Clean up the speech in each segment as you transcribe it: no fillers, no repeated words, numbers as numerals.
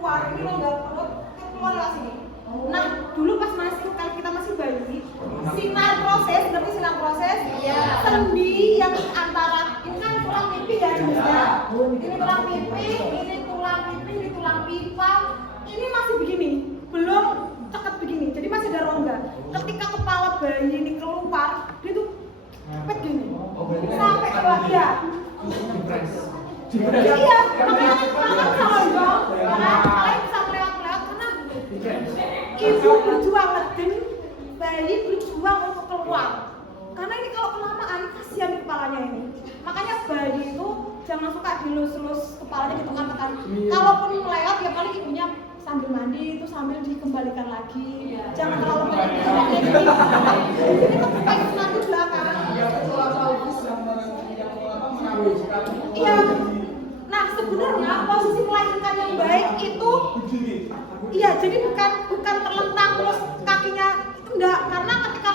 keluar, ini rongga perut keluar lewat sini. Nah, dulu pas kalau kita masih bayi, sinar proses, ngerti sinar proses? Iya. Sendi yang antara ini kan tulang pipi ya, ini tulang pipi, ini tulang pipi, ini tulang pipa, ini masih begini, belum ceket begini, jadi masih ada rongga. Ketika kepala bayi ini keluar, dia tuh begini, sampai ke bawah ya. Iya, makanya bisa lonjong, kalian bisa melewat-lewat karena ibu berjuang ngeden, bayi berjuang untuk keluar. Karena ini kalau kelamaan kasihan kepalanya ini. Makanya bayi itu jangan suka dilus-lus kepalanya ditekan-tekan. Kalaupun melewat ya paling ibunya sambil mandi itu sambil dikembalikan lagi. Jangan terlalu banyak ini tuh pengen nanti belakang. Iya. Nah sebenarnya posisi melahirkan yang baik itu iya, jadi bukan terlentang terus kakinya itu enggak, karena ketika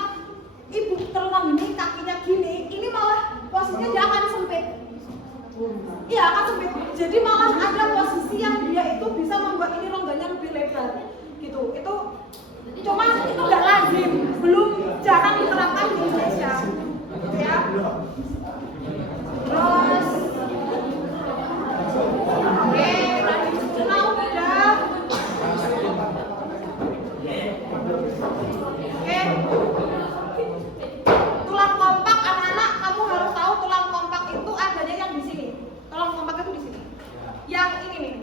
ibu terlentang ini kakinya gini, ini malah posisinya dia akan sempit. Iya, akan sempit. Jadi malah ada posisi yang dia itu bisa membuat ini rongganya lebih lebar. Gitu. Itu cuma itu enggak lazim, belum jarang diterapkan di Indonesia. Gitu ya. Terus oke, nah udah. Oke. Tulang kompak anak-anak, kamu harus tahu tulang kompak itu adanya yang di sini. Tulang kompak itu di sini. Yang ini nih.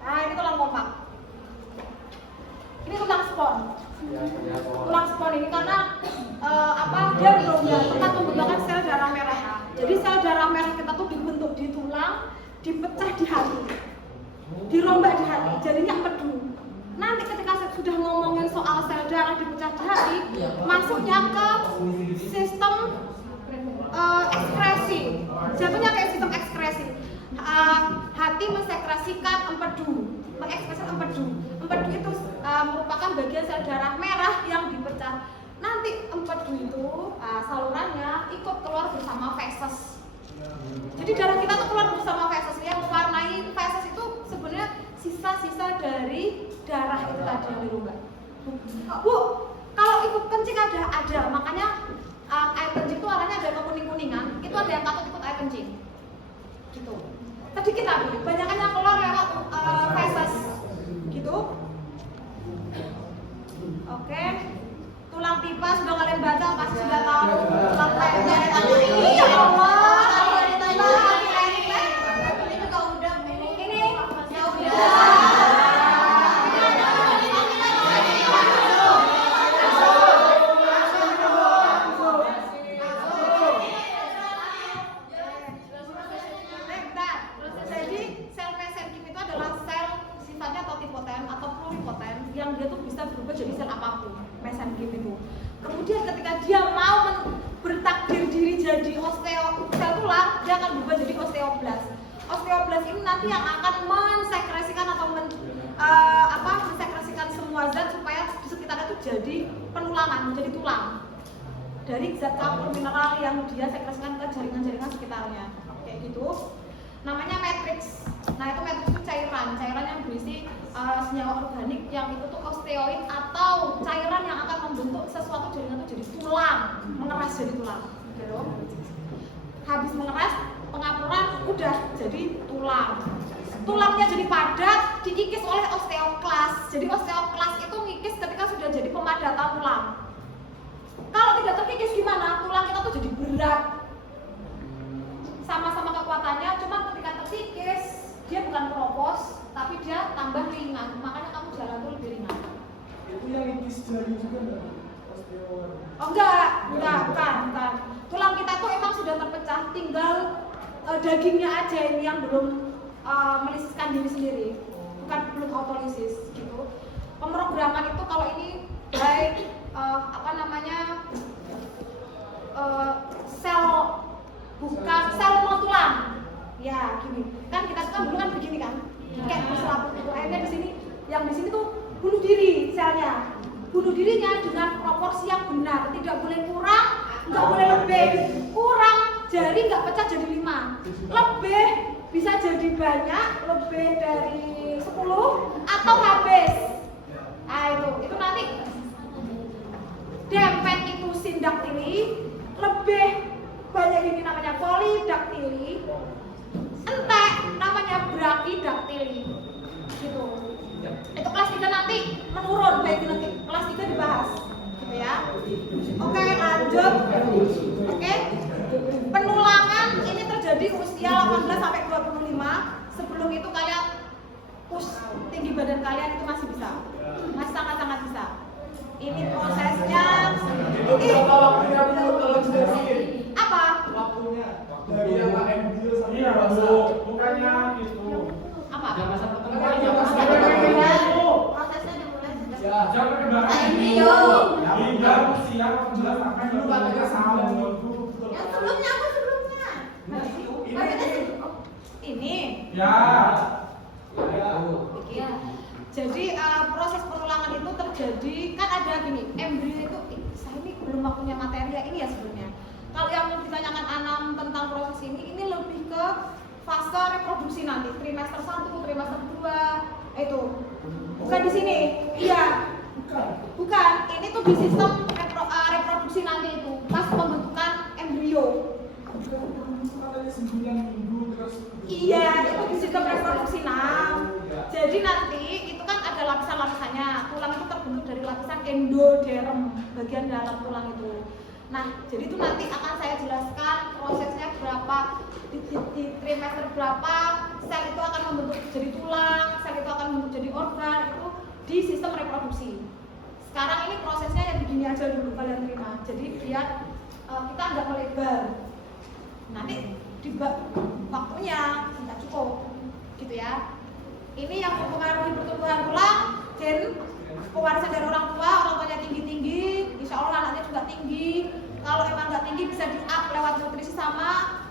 Nah, ini tulang kompak. Ini tulang spon. Tulang spon ini karena dia tempat pembentukan sel darah merah. Jadi sel darah merah kita tuh dibentuk di tulang, dipecah di hati, dirombak di hati, jadinya empedu. Nanti ketika saya sudah ngomongin soal sel darah dipecah di hati, masuknya ke sistem ekskresi, jatuhnya kayak sistem ekskresi. Hati mensekresikan empedu, mengekspresikan empedu. Empedu itu merupakan bagian sel darah merah yang dipecah. Nanti empedu itu salurannya ikut keluar bersama feses. Jadi darah kita tuh keluar bersama feses. Yang warnai feses itu sebenarnya sisa-sisa dari darah itu tadi yang dirubah. Bu, kalau ibu kencing ada, makanya air kencing itu warnanya ada kekuning-kuningan. Itu ada yang takut ikut air kencing. Gitu. Tadi kita banyakannya keluar lewat feses. Gitu. Oke. Tulang pipa sudah kalian baca pasti sudah tahu. Tulang pipa. Iya Allah. Yang dia tuh bisa berubah jadi sel apapun, mesenkim itu. Kemudian ketika dia mau bertakdir diri jadi sel tulang, dia akan berubah jadi osteoblas. Osteoblas ini nanti yang akan mensekresikan atau mensekresikan semua zat supaya di sekitarnya itu jadi penulangan, menjadi tulang. Dari zat kapur mineral yang dia sekresikan ke jaringan-jaringan sekitarnya. Kayak gitu. Namanya matriks. Nah, itu matriks itu cairan yang berisi senyawa organik yang itu tuh osteoid atau cairan yang akan membentuk sesuatu jaringan itu jadi tulang, mengeras jadi tulang. Gitu. Habis mengeras, pengapuran udah jadi tulang. Tulangnya jadi padat, dikikis oleh osteoklas. Jadi osteoklas itu ngikis ketika sudah jadi pemadatan tulang. Kalau tidak terkikis gimana? Tulang kita tuh jadi berat. Sama-sama kekuatannya, cuma ketika terkikis dia bukan keropos, tapi dia tambah ringan. Makanya kamu jalan tuh lebih ringan. Itu yang ngikis jari juga enggak? Osteoid. Oh bukan. Tulang kita tuh emang sudah terpecah, tinggal dagingnya aja ini yang belum melisiskan diri sendiri, belum autolisis gitu. Pemrograman itu kalau ini baik sel bukan sel non tulang. Ya gini, kan kita dulu kan begini kan, kayak berselaput itu. Akhirnya di sini, yang di sini tuh bunuh diri selnya. Bunuh dirinya dengan proporsi yang benar, tidak boleh kurang, nggak boleh lebih. Kurang jari nggak pecah jadi 5, lebih bisa jadi banyak, lebih dari 10 atau habis. Nah itu nanti dempet itu sindaktili, lebih banyak ini namanya polidaktili, entek namanya brakidaktili gitu. Itu kelas 3 nanti menurun, baik nanti kelas 3 dibahas gitu ya. Oke, lanjut. Oke, penulangan ini terjadi usia 18 sampai 25. Sebelum itu kalian tinggi badan kalian itu masih bisa, masih sangat-sangat bisa. Ini prosesnya. Apa? Waktunya dari yang MBO sampai dewasa. Bukannya gitu. Apa? Prosesnya dimulai sejak Jangan ke belakang. embryo. Hingga usia 18 sampai 25 tahun. Yang sebelumnya apa sebelumnya? Ini. Ya. Ya. Jadi proses penulangan itu terjadi kan ada gini, embrio itu saya ini belum waktunya materi ya ini ya sebelumnya. Kalau yang ditanyakan Anam tentang proses ini lebih ke fase reproduksi nanti, trimester 1, trimester 2 itu. Bukan di sini. Iya. Bukan. Ini tuh di sistem reproduksi nanti itu, pas pembentukan embrio. Katanya 9 minggu terus. Iya, itu di sistem reproduksi 6. Jadi nanti itu kan ada lapisan-lapisannya. Tulang itu terbentuk dari lapisan endoderm, bagian dalam tulang itu. Nah, jadi itu nanti akan saya jelaskan prosesnya berapa di trimester berapa sel itu akan membentuk jadi tulang, sel itu akan membentuk jadi organ itu di sistem reproduksi. Sekarang ini prosesnya yang begini aja dulu kalian terima. Jadi biar kita nggak melebar. Nanti di waktunya tidak cukup, gitu ya. Ini yang mempengaruhi pertumbuhan tulang, gen pewarisan dari orang tuanya tinggi-tinggi, insya Allah anaknya juga tinggi. Kalau emang nggak tinggi bisa di-up lewat nutrisi sama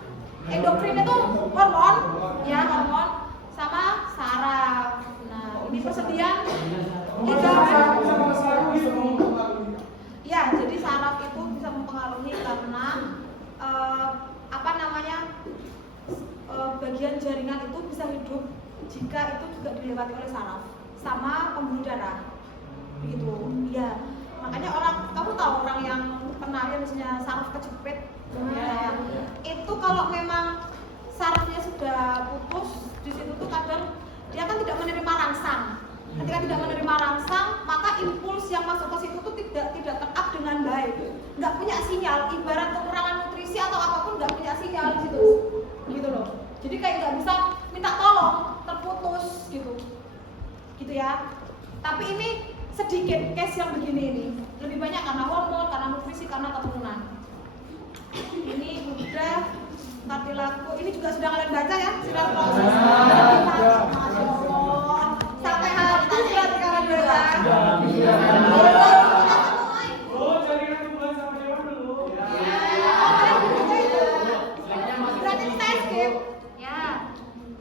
endokrin itu hormon, ya hormon sama saraf. Nah ini persediaan ya, jadi saraf itu bisa mempengaruhi karena bagian jaringan itu bisa hidup jika itu juga dilewati oleh saraf sama pembuluh darah begitu ya. Makanya kamu tahu orang yang pernah ya misalnya saraf kejepit ya, itu kalau memang sarafnya sudah putus di situ tuh kadang dia kan tidak menerima rangsang. Ketika tidak menerima rangsang, maka impuls yang masuk ke situ tuh tidak ter-up dengan baik, nggak punya sinyal, ibarat kekurangan nutrisi atau apapun nggak punya sinyal di situ, gitu loh. Jadi kayak nggak bisa minta tolong, terputus gitu ya. Tapi ini sedikit case yang begini ini, lebih banyak karena hormon, karena nutrisi, karena keturunan. Ini udah kartilaku, ini juga sudah kalian baca ya, sudah proses. Masya Allah, sampai habis sudah kalian baca. Oh, jaringan hubungan sama dewan dulu. Berarti saya skip. Ya,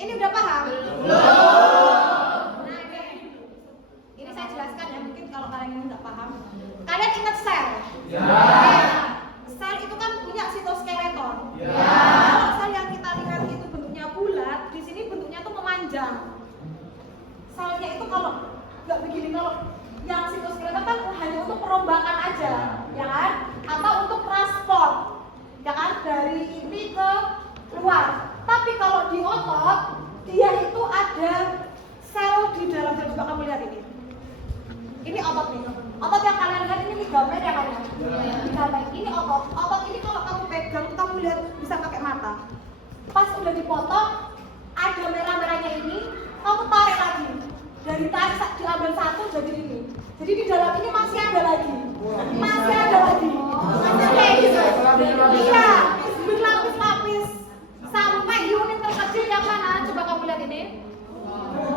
ini udah paham? Nah ini saya jelaskan ya, mungkin kalau kalian ini nggak paham. Kalian ingat sel? Ya. Sel itu kan punya sitoskeleton. Ya. Kalau sel yang kita lihat itu bentuknya bulat, di sini bentuknya tuh memanjang. Selnya itu kalau nggak begini, kalau yang sitoskeleton kan hanya untuk perombakan aja, ya kan? Atau untuk transport, ya kan? Dari ini ke luar. Tapi kalau di otot, dia itu ada sel di dalam. Coba kamu lihat ini. Ini otot nih. Otot yang kalian lihat ini ligamen ya kan ya? Ligamen. Ini otot. Otot ini kalau kamu pegang, kamu lihat bisa pakai mata. Pas udah dipotong, ada merah-merahnya ini, kamu tarik lagi. Dari tarik diambil satu jadi ini. Jadi di dalam ini masih ada lagi. Masih ada lagi. Masih kayak gitu. Iya, berlapis-lapis. Sampai unit terkecil yang mana? Coba kamu lihat ini.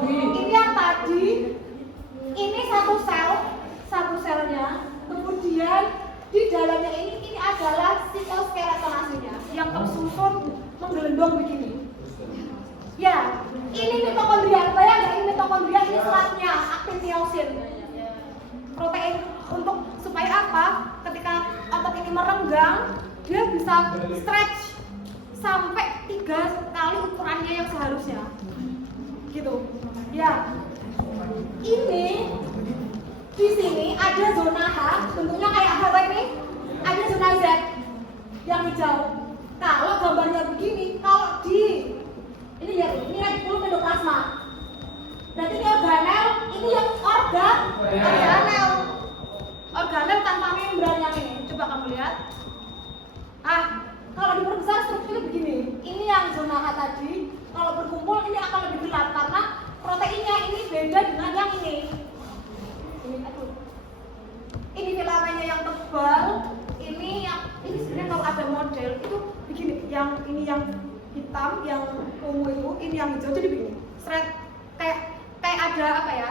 Ini yang tadi. Ini satu selnya. Kemudian di dalamnya ini adalah sitoskeleton aslinya yang tersusun menggelendong begini. Ya, ini mitokondria. Bayang nggak ini mitokondria? Ini seratnya, aktin miosin. Protein untuk supaya apa? Ketika otot ini merenggang, dia bisa stretch sampai 3 kali ukurannya yang seharusnya. Gitu. Ya. Ini di sini ada zona H, bentuknya kayak H ini. Ada zona Z yang hijau. Kalau gambarnya begini, kalau di ini ya, ini retikulum endoplasma. Berarti ini organel, ini yang organel. Organel tanpa membran yang ini. Coba kamu lihat. Kalau diperbesar strukturnya begini. Ini yang zona H tadi. Kalau berkumpul ini akan lebih gelap karena proteinnya ini beda dengan yang ini. Ini filamennya yang tebal. Ini sebenarnya kalau ada model itu begini. Yang ini yang hitam, yang ungu itu, ini yang hijau jadi begini. Seret kayak ada apa ya?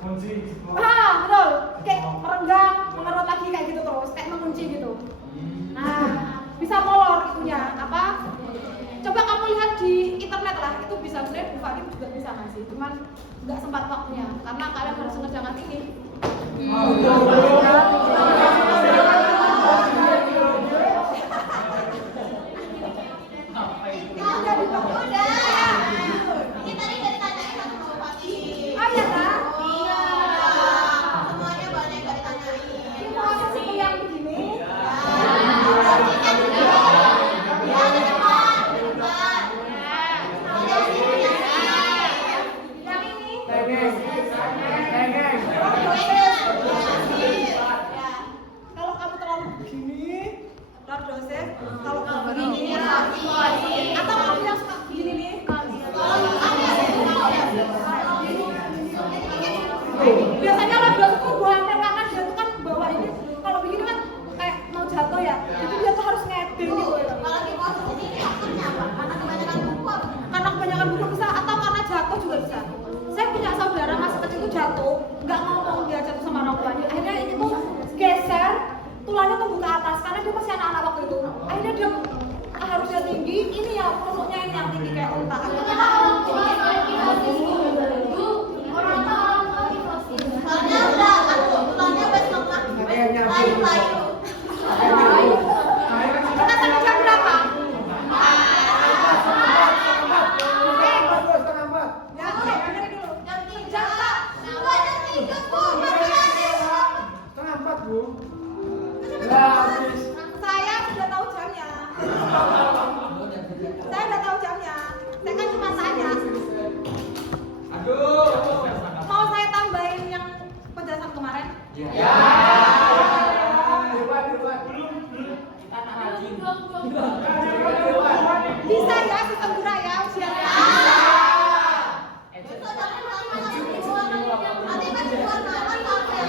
Kunci. Betul. Kayak merenggang, mengerut lagi kayak gitu terus, kayak mengunci gitu. Nah, bisa molor itunya apa? Coba kamu lihat di internet lah, itu bisa sebenarnya Bu Fadil juga bisa ngasih, cuman nggak sempat waktunya karena kalian harus mengerjakan ini. Ini tadi udah ditanyain sama Bu Fatih. Oh iya Kak? Iya. Semuanya banyak gak ditanyain. Ini mau seperti yang begini. Yang ini. Kalau kamu terlalu begini, lordosis. Kalau kamu begini, atau kamu yang suka begini nih. Biasanya lordosis itu buah hampir karena dia tuh kan bawa ini. Kalau begini kan kayak mau jatuh ya. Jadi dia tuh harus ngedeng gitu. Kalau di posisi ini maksudnya apa? Karena kebanyakan buku apa? Karena kebanyakan buku bisa atau karena jatuh juga bisa. Saya punya saudara masih kecil itu jatuh, nggak ngomong dia jatuh sama orang tuanya. Akhirnya ini tuh geser, tulangnya tumbuh ke atas karena dia masih anak-anak waktu itu. Akhirnya dia harusnya tinggi, ini ya perutnya ini yang tinggi kayak unta. Soalnya udah, tulangnya udah lemah. Layu-layu. Kita sampai jam berapa? Ya, oke, dengerin dulu. Jam 3. Udah jam 3, Bu. Masih lanjut. Saya sudah tahu jamnya. Saya udah tahu jamnya. Saya kan cuma tanya. Mau saya tambahin yang penjelasan kemarin? Bisa ya, sistem gerak ya ujiannya. Besok jangan lama-lama keluar. Nanti pas keluar malam sampai.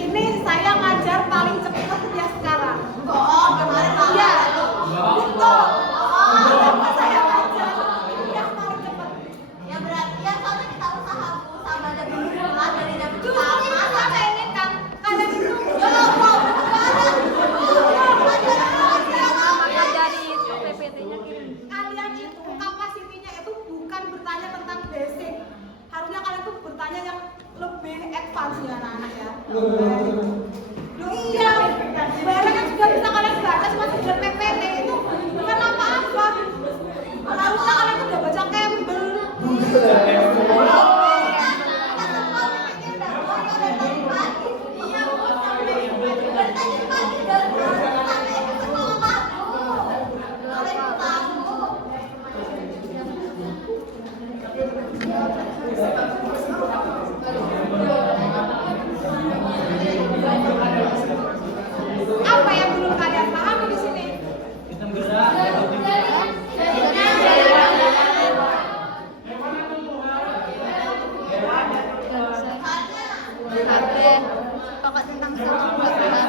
Ini saya ngajar paling cepat ya sekarang. Bohong, kemarin lama. Iya. Betul. Saya ngajar yang paling cepat. Ya berarti ya soalnya kita usaha Bu sama jam 2 dari jam Justru itu saya inginkan kalian itu kalian itu kapasitinya itu bukan bertanya tentang basic. Harusnya kalian tuh bertanya yang lebih advance ya anak-anak ya. Loh iya, barang yang sudah bisa kalian baca cuma sekedar PPT itu bukan apa-apa. Harusnya kalian tuh udah baca Campbell. Apa yang belum kalian pahami di sini? Pokok tentang struktur program.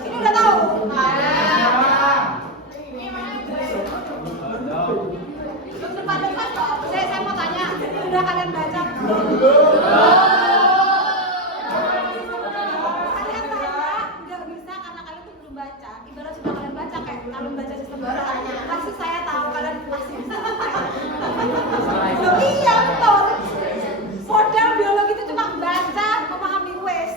Ini udah tahu? Struktur pada Kalian tanya, nggak bisa karena kalian tuh belum baca. Ibarat sudah kalian baca kayak kalian baca sistem baru, pasti saya tahu kalian pasti bisa. Loh, iya betul. Modal biologi itu cuma baca, memahami wes.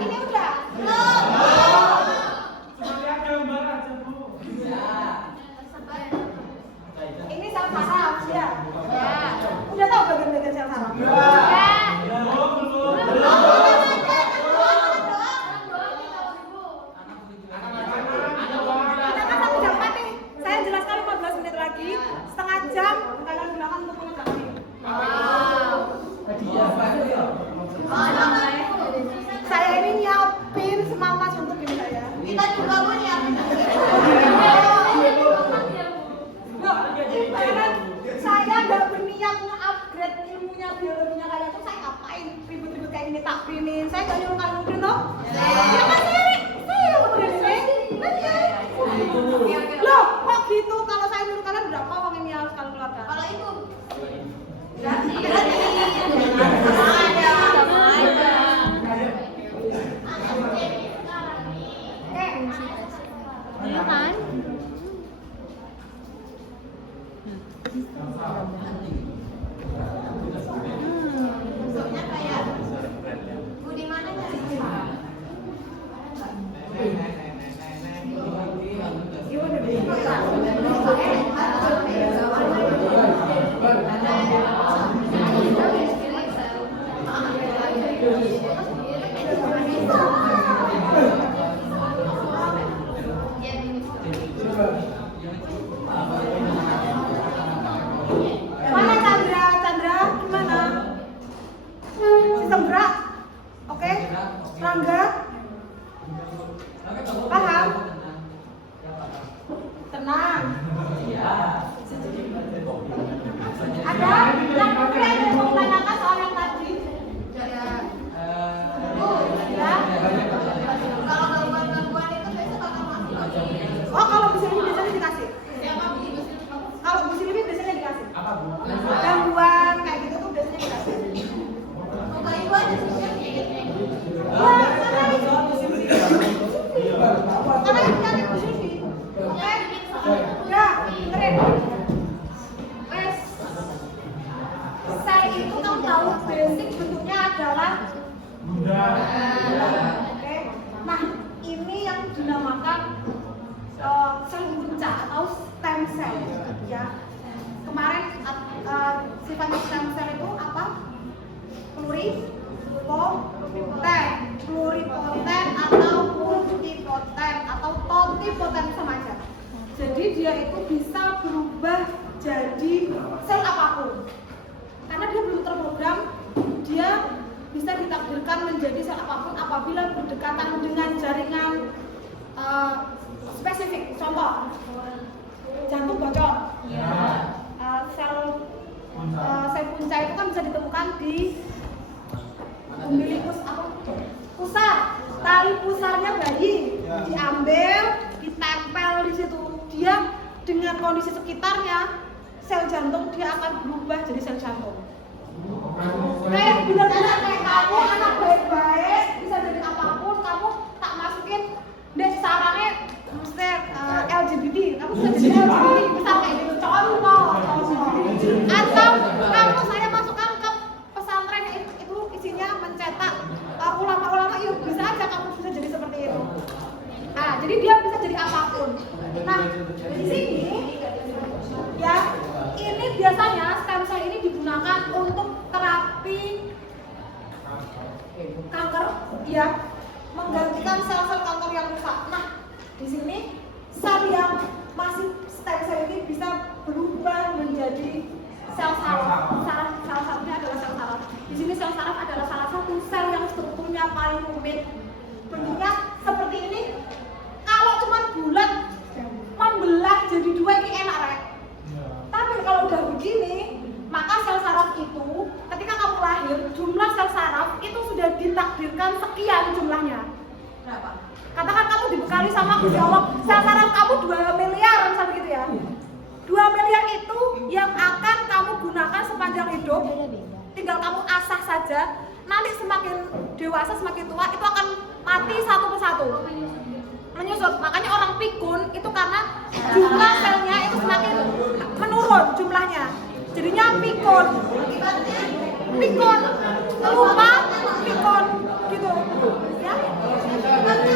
Ini udah. Cuma lihat gambar aja, Bu. Ini sel saraf ya. Udah tahu bagian-bagian sel saraf? Kita kan 1 jam nih. Saya jelaskan 15 menit lagi. Setengah jam kalian gunakan untuk mengerjakan ini. Saya ini nyiapin semangat untuk ini saya. Kita juga Bu nyiapin. Ibarat saya nggak berniat nge-upgrade ilmunya biologinya kalian tuh saya ngapain ribut-ribut kayak gini tak printin. Saya nggak nyuruh kalian print loh. Ya kan saya yang print ini. Loh kok gitu? Kalau saya nyuruh kalian berapa uang ini harus kalian keluarkan? Kalau Ibu Iya kan? besoknya kayak Bu di mana nyari? Mana Chandra? Chandra gimana? Sistem gerak? Oke? Rangga? Paham? Tenang. Ada yang mungkin mau menanyakan soal yang tadi? Ya. Kalau gangguan-gangguan itu besok akan masuk lagi. Oh, kalau Bu Silvi biasanya dikasih. Siapa Bu? Kalau Bu Silvi biasanya dikasih. Apa, Bu? Gangguan kayak gitu tuh biasanya dikasih. Muka Ibu aja sih. Wah, karena yang dikasih Bu Silvi. Oke? Ya, dengerin. Wes. Sel itu kamu tahu basic bentuknya adalah Bunda. oke. Nah, ini yang dinamakan sel punca atau stem cell ya. Kemarin sifatnya stem cell itu apa? Pluripoten atau multipoten atau totipoten sama aja. Jadi dia itu bisa berubah jadi sel apapun. Karena dia belum terprogram, dia bisa ditakdirkan menjadi sel apapun apabila berdekatan dengan jaringan spesifik. Contoh, jantung bocor. Sel punca itu kan bisa ditemukan di umbilikus apa? Pusar. Tali pusarnya bayi diambil, ditempel di situ. Dia dengan kondisi sekitarnya, sel jantung dia akan berubah jadi sel jantung. Kayak benar-benar kayak kamu anak baik-baik bisa jadi apapun, kamu tak masukin deh sarangnya mesti LGBT, kamu bisa jadi LGBT, misal kayak gitu contoh. Atau kamu saya masukkan ke pesantren itu isinya mencetak ulama-ulama, yuk bisa aja kamu bisa jadi seperti itu. Nah, jadi dia bisa jadi apapun. Nah, di sini ya ini biasanya stem cell ini digunakan untuk terapi kanker, ya, menggantikan sel-sel kanker yang rusak. Nah, di sini sel yang masih stem cell ini bisa berubah menjadi sel saraf. Salah satunya adalah sel saraf. Di sini sel saraf adalah salah satu sel yang strukturnya paling rumit. Bentuknya seperti ini. Kalau cuma bulat, membelah jadi dua ini enak, Rek. Tapi kalau udah begini, maka sel saraf itu ketika kamu lahir, jumlah sel saraf itu sudah di ditakdirkan sekian jumlahnya. Berapa? Katakan kamu dibekali sama Gusti Allah, sel saraf kamu 2 miliar misalnya gitu ya. 2 miliar itu yang akan kamu gunakan sepanjang hidup. Tinggal kamu asah saja. Nanti semakin dewasa, semakin tua itu akan mati satu persatu. Menyusut. Makanya orang pikun itu karena jumlah selnya itu semakin menurun jumlahnya. Jadinya pikun. Pikun. Lupa, pikun gitu. Ya. Dan ini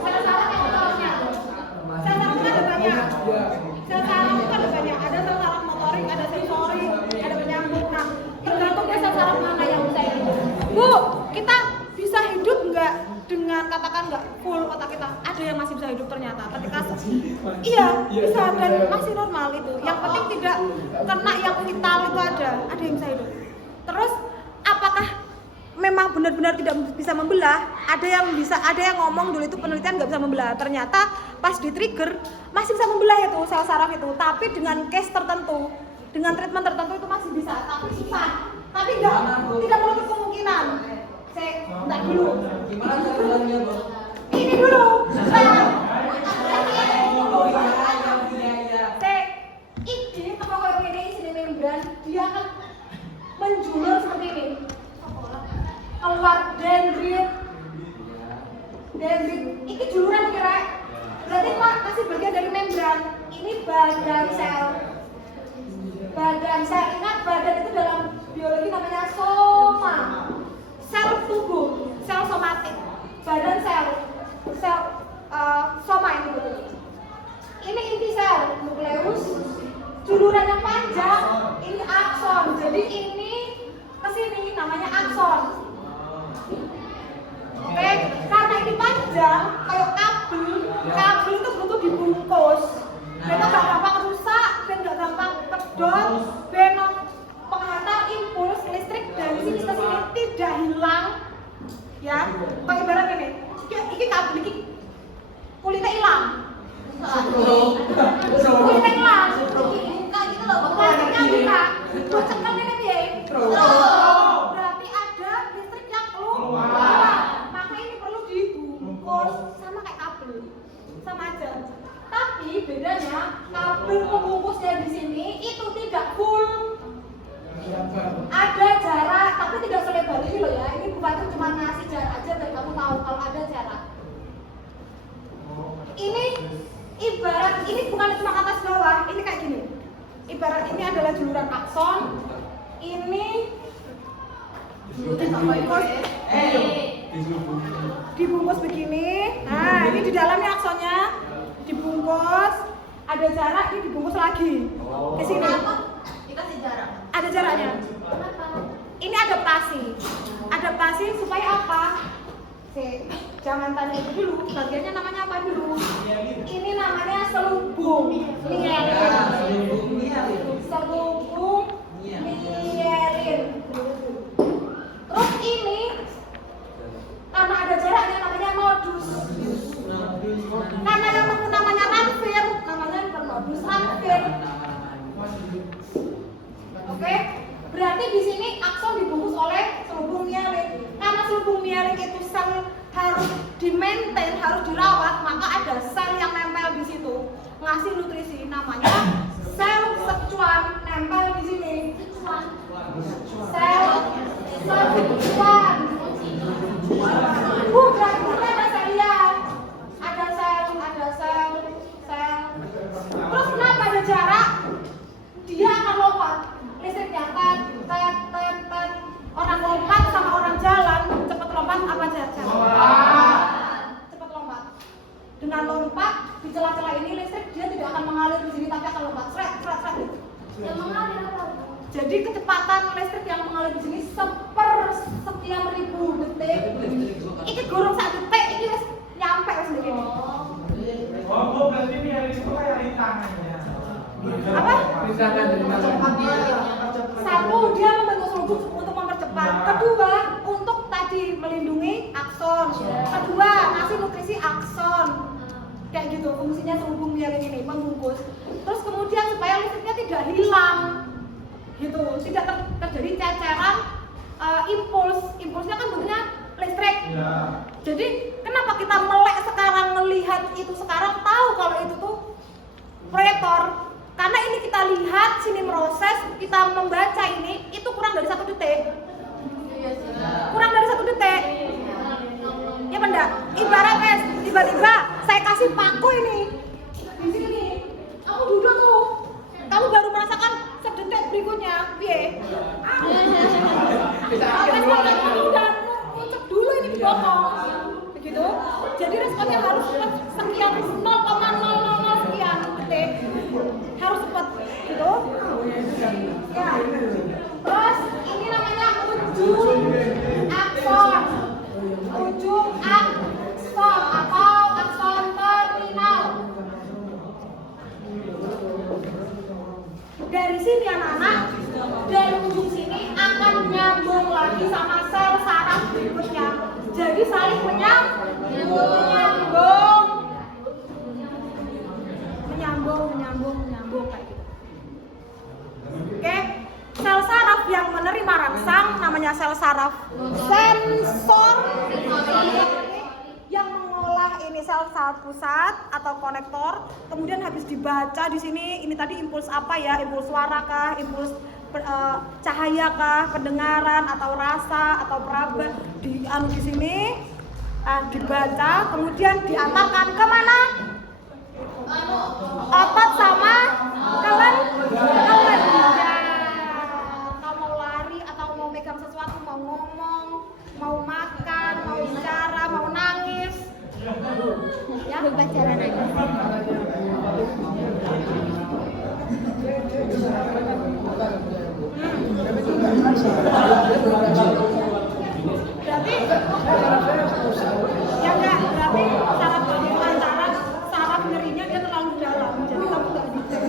sel saraf yang motornya. Sel saraf kan ada banyak. Sel saraf kan ada banyak. Ada sel saraf motorik, ada sensorik, ada penyambung. Nah, tergantung sel saraf mana yang bisa hidup. Bu, kita bisa hidup nggak dengan katakan nggak full otak kita? Ada yang masih bisa hidup ternyata. Ketika iya bisa dan masih normal itu. Yang penting tidak kena yang vital itu ada yang bisa hidup. Terus apakah memang benar-benar tidak bisa membelah? Ada yang ngomong dulu itu penelitian nggak bisa membelah. Ternyata pas di trigger masih bisa membelah itu sel saraf itu, tapi dengan case tertentu, dengan treatment tertentu itu masih bisa, tapi susah. Tapi tidak menutup kemungkinan. Saya entar dulu. Gimana cara belanja, Bang? Ini dulu. Ini kalau ini sini membran, dia akan menjulur seperti ini. Keluar dendrit. Ini juluran kira. Berarti masih bagian dari membran. Ini badan sel. Ingat badan itu dalam biologi namanya soma. Sel tubuh, sel somatik. Badan sel soma ini betul. Ini inti sel, nukleus. Juluran yang panjang, ini akson. Jadi ini kesini namanya akson. Oke, karena ini panjang, kayak kabel itu butuh dibungkus. Ben gak gampang rusak, ben gak gampang pedot, ben penghantar impuls listrik dari sini ke sini tidak hilang. Ya, kayak ibarat ini. Ini kabel ini kulitnya hilang. Kulitnya hilang. Buka gitu loh, Bang. Plastiknya buka. Buat cekel ini piye? Berarti ada listrik yang keluar. Maka ini perlu dibungkus sama kayak kabel. Sama aja. Tapi bedanya kabel pembungkusnya di sini itu tidak full. Ada jarak, tapi tidak selebar ini loh ya. Ini bukan cuma ngasih jarak aja biar kamu tahu kalau ada jarak. Ini ibarat ini bukan cuma atas bawah, ini kayak gini. Ibarat ini adalah juluran akson. Ini dibungkus begini. Nah, ini di dalamnya aksonnya dibungkus. Ada jarak, ini dibungkus lagi ke sini. Dikasih jarak. Ada jaraknya. Ini adaptasi supaya apa? Jangan tanya itu dulu. Bagiannya namanya apa dulu? Ini namanya selubung mielin. Terus ini karena ada jaraknya namanya nodus. Karena yang namanya ranvir, namanya bukan nodus, ranvir. Oke, berarti di sini akson dibungkus oleh selubung mielin. Karena selubung mielin itu sel harus di-maintain, harus dirawat, maka ada sel yang nempel di situ, ngasih nutrisi, namanya sel secuan nempel di sini. Sel secuan. Berarti kita ada sel liar, ada sel. Terus kenapa ada jarak? Dia akan lompat. Listriknya tet. Orang lompat sama orang jalan cepat lompat apa jalan? Cepat lompat. Dengan lompat di celah-celah ini listrik dia tidak akan mengalir di sini tapi akan lompat sret. Yang mengalir apa? Jadi kecepatan listrik yang mengalir di sini sekian ribu detik. Ini gorong 1 detik ini wis nyampe wis begini. Oh, berarti ini hari itu kayak rintangan ya. Apa? Rintangan. Satu, dia membentuk selubung untuk mempercepat. Kedua, untuk tadi melindungi akson akson, kayak gitu. Fungsinya sehubung miring ini membungkus. Terus kemudian supaya listriknya tidak hilang, gitu, tidak terjadi ceceran impulsnya kan bentuknya listrik. Ya. Jadi kenapa kita melek sekarang, melihat itu sekarang, tahu kalau itu tuh proyektor? Karena ini kita lihat sini proses, kita membaca ini, itu kurang dari 1 detik. Kurang dari 1 detik. Ya benda, ibaratnya tiba-tiba saya kasih paku ini di sini, kamu duduk tuh, kamu baru merasakan sedetik berikutnya, piye? Kamu udah ngucek dulu ini di bokong, begitu. Jadi responnya harus cepat, sekian 0,000 sekian detik, harus cepat, gitu. Ya. Terus ini namanya ujung akson. Ujung akson atau akson terminal. Dari sini anak-anak, dari ujung sini akan nyambung lagi sama sel saraf berikutnya. Jadi saling menyambung kayak gitu. Oke, sel saraf yang menerima rangsang namanya sel saraf sensor, yang mengolah ini sel saraf pusat atau konektor. Kemudian habis dibaca di sini, ini tadi impuls apa ya? Impuls suara kah? Impuls cahaya kah? Pendengaran atau rasa atau peraba? Di sini dibaca, kemudian diantarkan kemana? Otot sama kelen. Ya. Kau mau lari atau mau megang sesuatu, mau ngomong, mau makan, mau bicara, mau nangis, ya Berbicara nangis. Berarti ya enggak, berarti saraf antara saraf nyerinya dia terlalu dalam, jadi kamu nggak detect,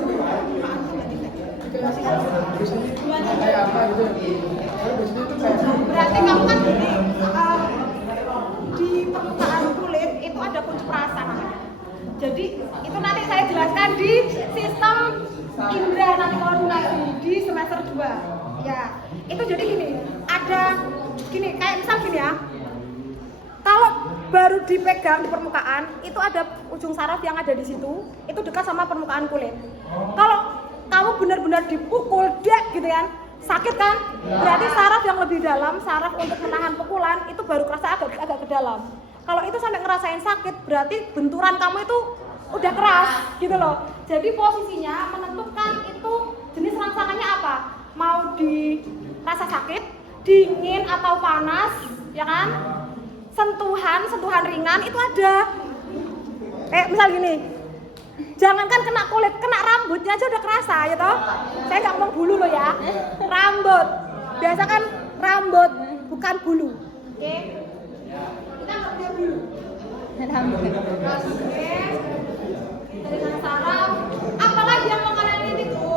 berarti kamu kan di permukaan kulit itu ada kuncup rasa namanya. Jadi itu nanti saya jelaskan di sistem indera nanti koordinasi di semester 2. Ya, itu jadi gini, ada gini, kayak misal gini ya. Kalau baru dipegang di permukaan, itu ada ujung saraf yang ada di situ, itu dekat sama permukaan kulit. Kalau kamu benar-benar dipukul, dek gitu kan, sakit kan? Berarti saraf yang lebih dalam, saraf untuk menahan pukulan, itu baru kerasa agak ke dalam. Kalau itu sampai ngerasain sakit, berarti benturan kamu itu udah keras gitu loh. Jadi posisinya menentukan itu jenis rangsangannya apa. Mau dirasa sakit, dingin atau panas, ya kan? Sentuhan ringan itu ada. Misal gini, jangankan kena kulit, kena rambutnya aja udah kerasa, ya toh? Saya nggak ngomong bulu loh ya, rambut. Biasa kan rambut, bukan bulu. Oke? Kita nggak punya bulu. Rambut. Oke. Dengan saraf, apalagi yang mau kalian lihat itu?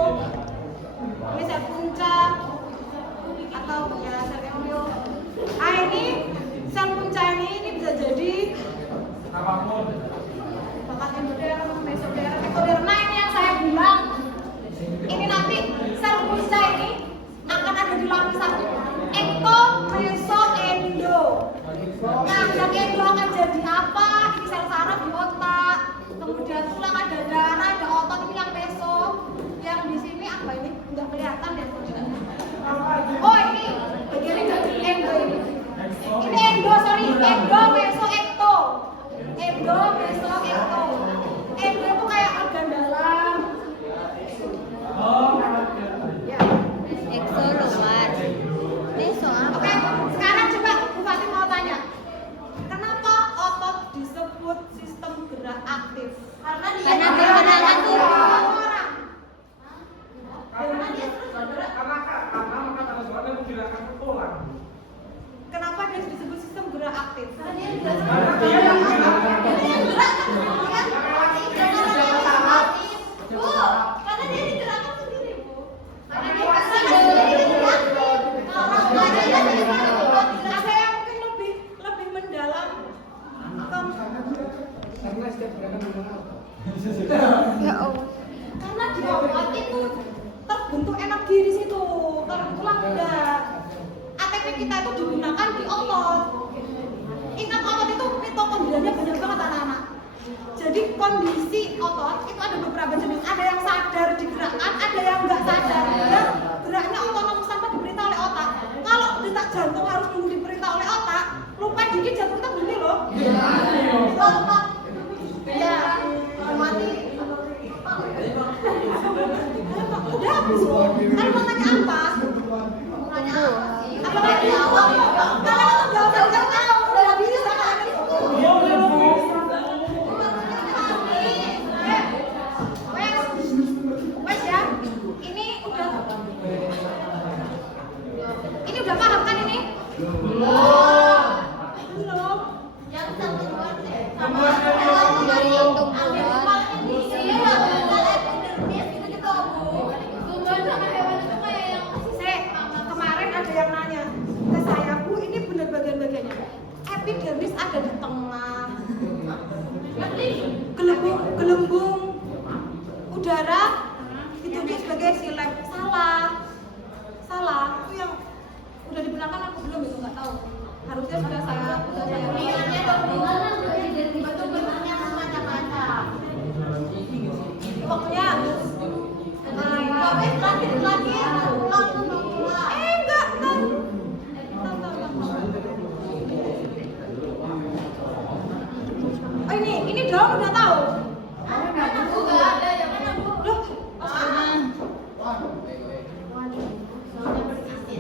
Ini sel punca atau ya sel embryo. Ini sel punca ini bisa jadi Apapun. bakat endoderm, mesoderm, ektoderm. Nah ini yang saya bilang, ini nanti sel punca ini akan ada di lapisan ekto, meso, endo. Nah yang endo akan jadi apa? Ini sel saraf di otak, kemudian tulang, ada darah, ada otot. Ini yang meso. Yang di sini apa ini? Nggak kelihatan ya. Oh ini bagian endo ini. Ini endo, sorry, endo, meso, ekto. Endo, meso, ekto. Endo itu kayak organ dalam. Ya. Ekso luar. Meso apa? Oke, sekarang coba Bu Fatih mau tanya. Kenapa otot disebut sistem gerak aktif? Karena bergerak tuh. Orang. Karena pada soalnya menggerakkan tulang. Kenapa dia disebut sistem gerak aktif? Karena dia gerak. Dia yang Karena dia digerakkan sendiri, Bu. Karena dia saya mungkin lebih mendalam Ya Allah. Karena di otot itu terbentuk energi di situ, tulang enggak. ATP kita itu digunakan di otot. Ingat otot itu mitokondrianya banyak banget anak-anak. Jadi kondisi otot itu ada beberapa jenis. Ada yang sadar digerakkan, ada yang enggak sadar. Dan geraknya otonom tanpa diperintah oleh otak. Kalau detak jantung harus nunggu diperintah oleh otak, lupa dikit jantung kita berhenti loh. Otak. Ya, mati. Udah habis. Kan mau tanya apa? Apa lagi? Kalian tuh jawab kan tahu udah bisa kan? Wes ya. Ini udah paham kan ini? Belum. Yang satu dua Dari hitung bulan. Kemarin ada yang nanya ke saya, Bu, ini benar bagian-bagiannya. Epidermis ada di tengah. Gelembung udara ditunjuk sebagai silem. Salah. Itu yang udah dibenarkan aku belum itu nggak tahu. Harusnya sudah saya Benarnya bagaimana? Betul benarnya macam-macam. pokoknya Tapi terakhir langsung enggak. Oh ini daun udah tahu. aku nggak ada yang mana bu? Loh, Soalnya berisi.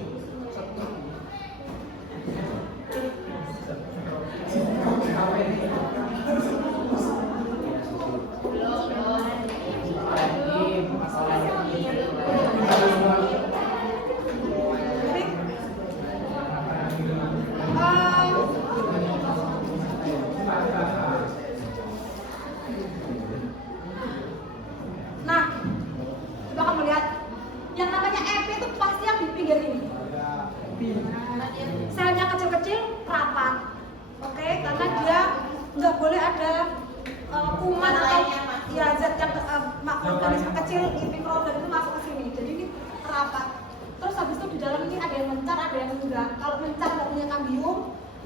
nah, coba kamu lihat. Yang namanya EP itu pasti yang di pinggir ini. Selnya kecil-kecil, rapat. Oke, karena dia nggak boleh ada kuman atau ya zat yang organisme kecil, mikroorganisme itu masuk ke sini. Jadi ini rapat. Terus habis itu di dalam ini ada yang mencar, ada yang enggak. Kalau mencar nggak punya kambium,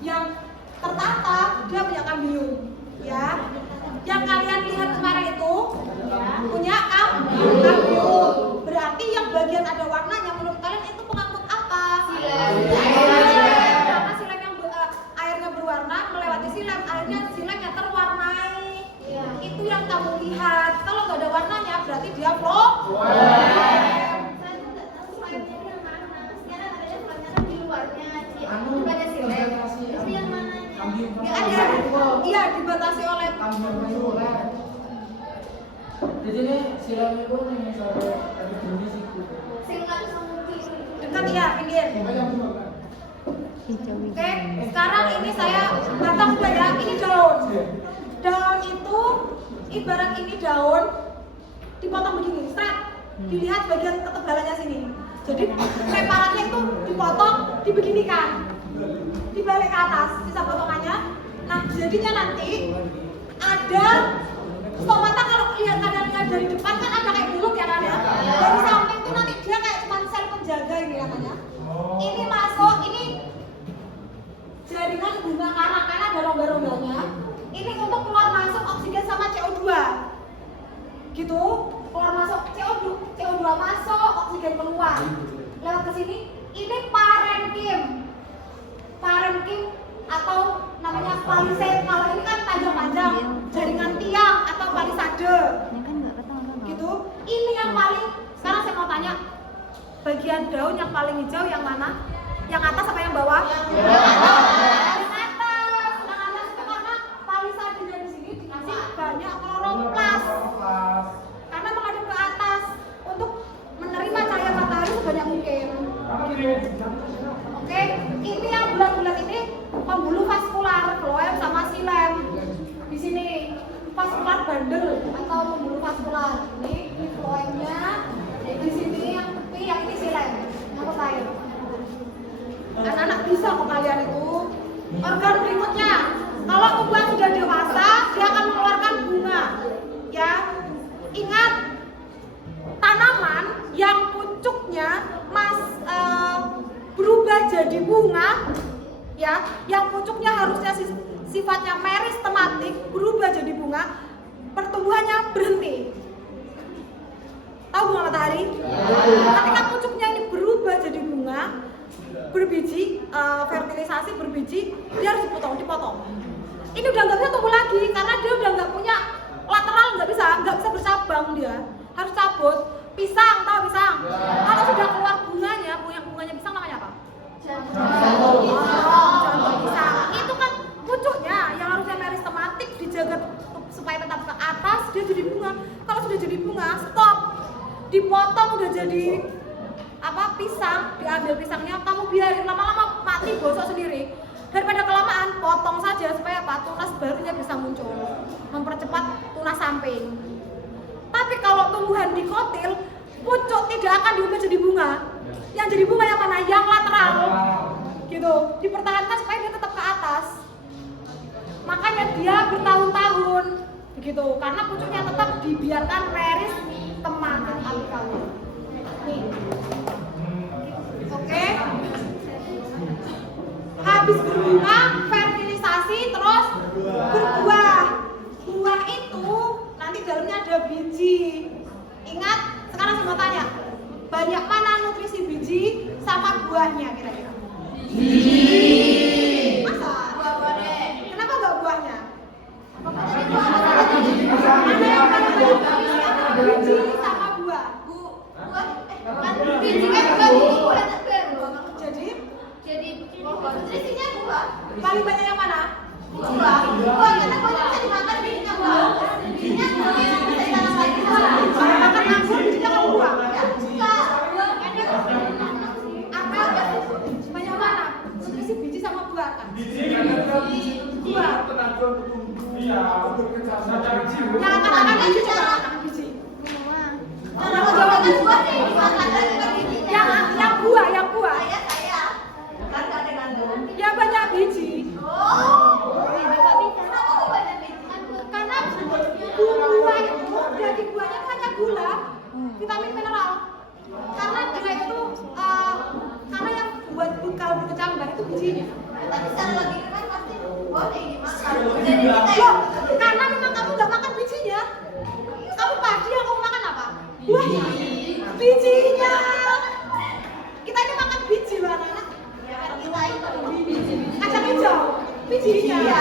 yang tertata dia punya kambium. Ya, yang kalian lihat kemarin itu punya kambium. Berarti yang bagian ada warnanya menurut kalian itu pengangkut apa? Silem. Karena silem yang airnya berwarna melewati silem, airnya silem yang terwarnai. Itu yang kamu lihat. Kalau nggak ada warnanya berarti dia flow. Saya tuh nggak tahu slime'nya di yang mana. Sekarang adanya slime'nya kan di luarnya sih. Bukannya silem. Itu yang mananya? Ya, ada. Iya, dibatasi oleh Jadi ini silam itu nih soal epidermis itu. Sing langsung kiri. dekat ya pinggir. Hijau. Oke, sekarang ini saya datang udah ya. Ini daun. Daun itu ibarat ini daun dipotong begini, stret. Dilihat bagian ketebalannya sini. Jadi preparatnya itu dipotong, dibeginikan, dibalik ke atas, sisa potongannya. Nah, jadinya nanti ada stomata. Kalau kalian lihat dari depan kan ada kayak buluk ya kan ya. Dari samping tuh nanti dia kayak cuma sel penjaga ini katanya. Ini masuk, ini jaringan bunga karang karena ada rongga-rongganya. Ini untuk keluar masuk oksigen sama CO2. Gitu, keluar masuk CO2 masuk, oksigen keluar. Lewat ke sini, ini parenkim. Parenkim atau namanya palisade. Kalau ini kan panjang-panjang, jaringan tiang atau palisade. Ini kan nggak ketahuan. Gitu. Ini yang paling, sekarang saya mau tanya, bagian daun yang paling hijau yang mana? Yang atas apa yang bawah? Yang atas. Yang atas itu karena palisadenya di sini dikasih banyak kloroplas. Karena menghadap ke atas untuk menerima cahaya matahari sebanyak mungkin. Oke, ini yang bulat-bulat ini pembuluh vaskular, floem sama silem. Di sini vaskular bandel atau pembuluh vaskular. Ini floemnya, di sini yang tepi, yang ini silem, yang air. Anak-anak bisa kok kalian itu. Organ berikutnya, kalau tubuh sudah dewasa, dia akan mengeluarkan bunga, pertumbuhannya berhenti. Tahu bunga matahari? Ketika pucuknya ini berubah jadi bunga, berbiji, fertilisasi berbiji, dia harus dipotong. Ini udah nggak bisa tumbuh lagi karena dia udah nggak punya lateral, nggak bisa bersabang, dia harus cabut. Pisang, tahu pisang? Kalau sudah keluar bunganya pisang namanya apa? Jantung pisang. Itu kan pucuknya yang harusnya meristematik dijaga supaya tetap ke atas, dia jadi bunga. Kalau sudah jadi bunga, stop, dipotong udah jadi pisang, diambil pisangnya, kamu biarin lama-lama mati gosok sendiri. Daripada kelamaan, potong saja supaya tunas barunya bisa muncul, mempercepat tunas samping. Tapi kalau tumbuhan dikotil, pucuk tidak akan diubah jadi bunga. Yang jadi bunga yang mana? Yang lateral. Gitu, dipertahankan supaya dia tetap ke atas. Makanya dia bertahun-tahun begitu, karena pucuknya tetap dibiarkan meris teman alih-alih. Nih. Oke. Habis berbunga, fertilisasi, terus berbuah. Buah itu nanti dalamnya ada biji. Ingat, sekarang saya mau tanya, banyak mana nutrisi biji sama buahnya kira-kira? Biji. Masa? Kenapa nggak buahnya? Mana yang paling banyak biji sama buah? Biji kan buah Jadi nutrisinya buah. paling banyak yang mana? Buah karena buahnya bisa dimakan, bijinya buah. Bijinya mungkin bisa ditanam lagi. Kalau makan anggur bijinya kamu buang. Enggak. Apa? Banyak mana? Nutrisi biji sama buah kan? Buah tenaga untuk tumbuh. Iya. Saja biji. Yang akan biji coba akan biji. Kalau jawab buah sih dimakan lagi kan bijinya. Yang buah. Saya kan enggak ada kandungan. Ya banyak biji. Kenapa kok banyak biji? Karena buah itu daging buahnya itu hanya gula, vitamin mineral. Karena dia itu karena yang buat bekal berkecambah itu bijinya. Tapi secara logika kan pasti boleh dimakan. Loh, Jadi kita ya karena memang kamu nggak makan bijinya. Kamu padi yang kamu makan apa? Buahnya. Bijinya. Kita ini makan biji loh anak-anak. kita itu Kacang hijau. Bijinya. Iya.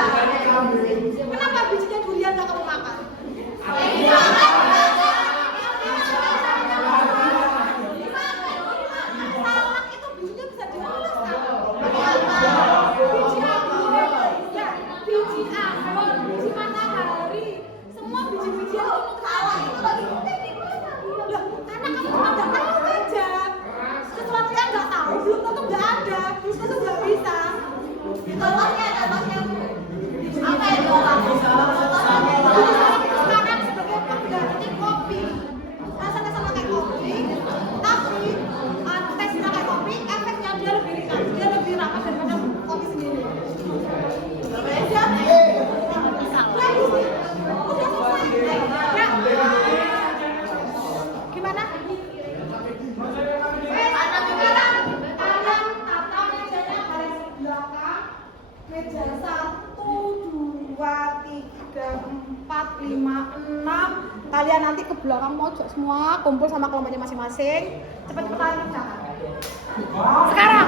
Kenapa bijinya durian nggak kamu makan? Salak itu bijinya bisa diolah kan? Biji anggur, ya, biji anggur, biji matahari, semua biji-bijian itu Salah itu lagi Loh, karena kamu cuma nggak tahu aja. Sesuatu yang nggak tahu belum tentu nggak ada, belum tentu nggak bisa. contohnya apa itu? Sekarang sebagai pengganti kopi, rasanya sama kayak kopi, tapi teksturnya kayak kopi, efeknya dia lebih ringan, dia lebih ramah daripada kopi sendiri. Bagus nih, udah selesai. Ya, gimana? Anak juga kan Tangan atau mejanya baris belakang, meja 1, 2, 3, 4, 5, 6. Kalian nanti ke belakang mojok semua, kumpul sama kelompoknya masing-masing. Cepat-cepat kerjakan. Sekarang.